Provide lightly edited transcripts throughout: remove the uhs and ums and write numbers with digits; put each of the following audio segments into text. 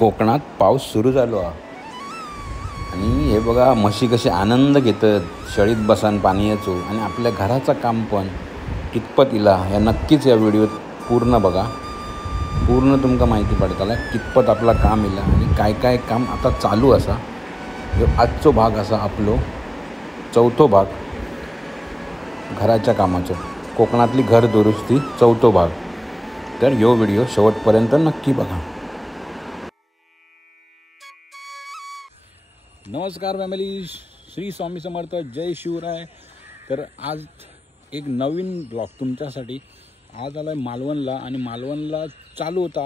कोकणात पाऊस सुरू झालो आणि हे बघा म्हशी कसे आनंद घेतात, शळीत बसान पाणी याचो आणि आपल्या घराचं काम पण कितपत इला या नक्कीच या व्हिडिओत पूर्ण बघा. पूर्ण तुमका माहिती पडतला कितपत आपला काम इला आणि काय काय काम आता चालू असा. ह्यो आजचो भाग असा आपलो चौथो भाग घराच्या कामाचो, कोकणातली घर दुरुस्ती चौथो भाग. तर ह्यो व्हिडिओ शेवटपर्यंत नक्की बघा. नमस्कार फॅमिली, श्री स्वामी समर्थ, जय शिवराय. तर आज एक नवीन ब्लॉग तुमच्यासाठी. आज आला आहे मालवणला आणि मालवणला चालू होता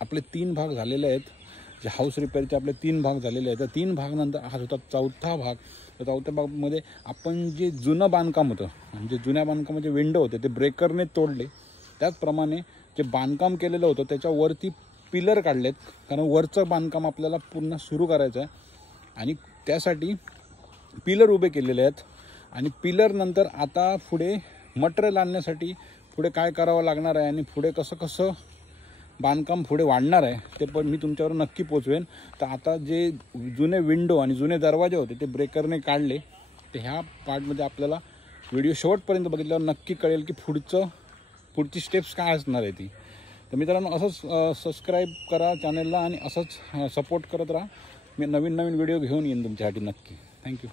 आपले 3 भाग झालेले आहेत. जे हाऊस रिपेअरचे आपले 3 भाग झालेले आहेत. तर 3 भागनंतर आज होता चौथा भाग. तर चौथ्या भागमध्ये आपण जे जुनं बांधकाम होतं, म्हणजे जुन्या बांधकामाचे विंडो होते ते ब्रेकरने तोडले. त्याचप्रमाणे जे बांधकाम केलेलं होतं त्याच्यावरती पिलर काढलेत, कारण वरचं बांधकाम आपल्याला पूर्ण सुरू करायचं आहे आणि त्यासाठी पिलर उभे केलेले आहेत. आणि पिलर नंतर आता पुढे मटेरियल आणण्यासाठी पुढे काय करावं लागणार आहे आणि पुढे कसं बांधकाम पुढे वाढणार आहे ते पण मी तुमच्यावर नक्की पोचवेन. तर आता जे जुने विंडो आणि जुने दरवाजे होते ते ब्रेकरने काढले. तर ह्या पार्टमध्ये आपल्याला व्हिडिओ शेवटपर्यंत बघितल्यावर नक्की कळेल की पुढची स्टेप्स काय असणार आहे ती. तर मित्रांनो, असंच सबस्क्राईब करा चॅनलला आणि असंच सपोर्ट करत राहा. मी नवीन व्हिडिओ घेऊन येईन तुमच्यासाठी नक्की. थँक्यू.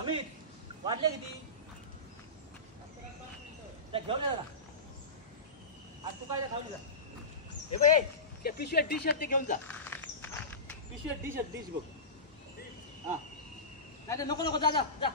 अमित वाटले किती घेऊन या. आज तू काय खाऊ जा. हे बघ, त्या पिशव्या डिश ते घेऊन जा. पिशव्या डिश बघ. हा नाही नको जा जा जा.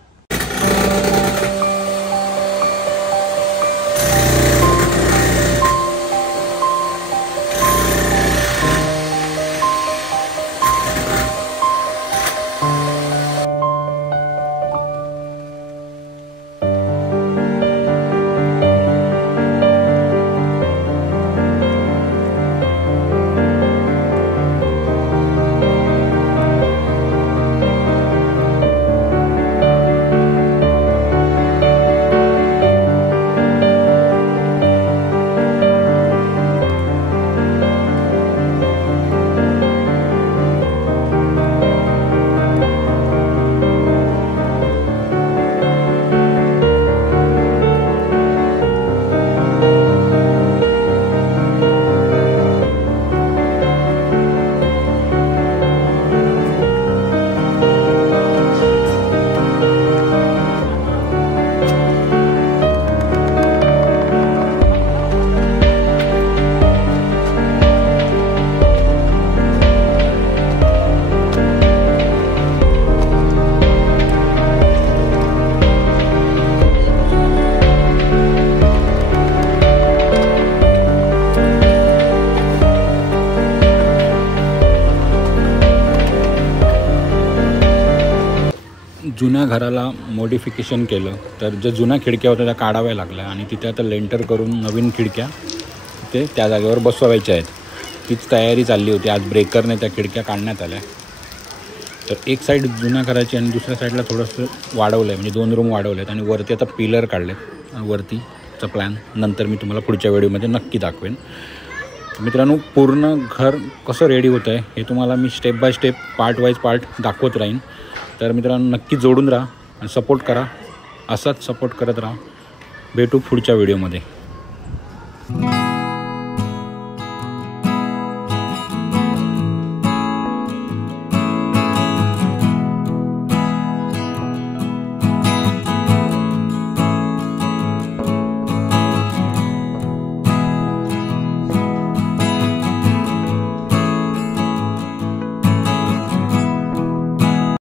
जुन्या घराला मॉडिफिकेशन केलं तर ज्या जुन्या खिडक्या होत्या त्या काढाव्या लागल्या आणि तिथे आता लेंटर करून नवीन खिडक्या ते त्या जागेवर बसवायच्या आहेत. तीच तयारी चालली होती. आज ब्रेकरने त्या खिडक्या काढण्यात आल्या. तर एक साईड जुन्या घराची आणि दुसऱ्या साईडला थोडंसं वाढवलं आहे, म्हणजे 2 रूम वाढवले आहेत आणि वरती आता पिलर काढले आहेत. वरतीचा प्लॅन नंतर मी तुम्हाला पुढच्या व्हिडिओमध्ये नक्की दाखवेन. मित्रांनो, पूर्ण घर कसं रेडी होतं आहे हे तुम्हाला मी step by step part wise part दाखवत राहीन. तर मित्रांनो, नक्की जोडून राहा आणि सपोर्ट करा. असाच सपोर्ट करत राहा. भेटू पुढच्या व्हिडिओमध्ये.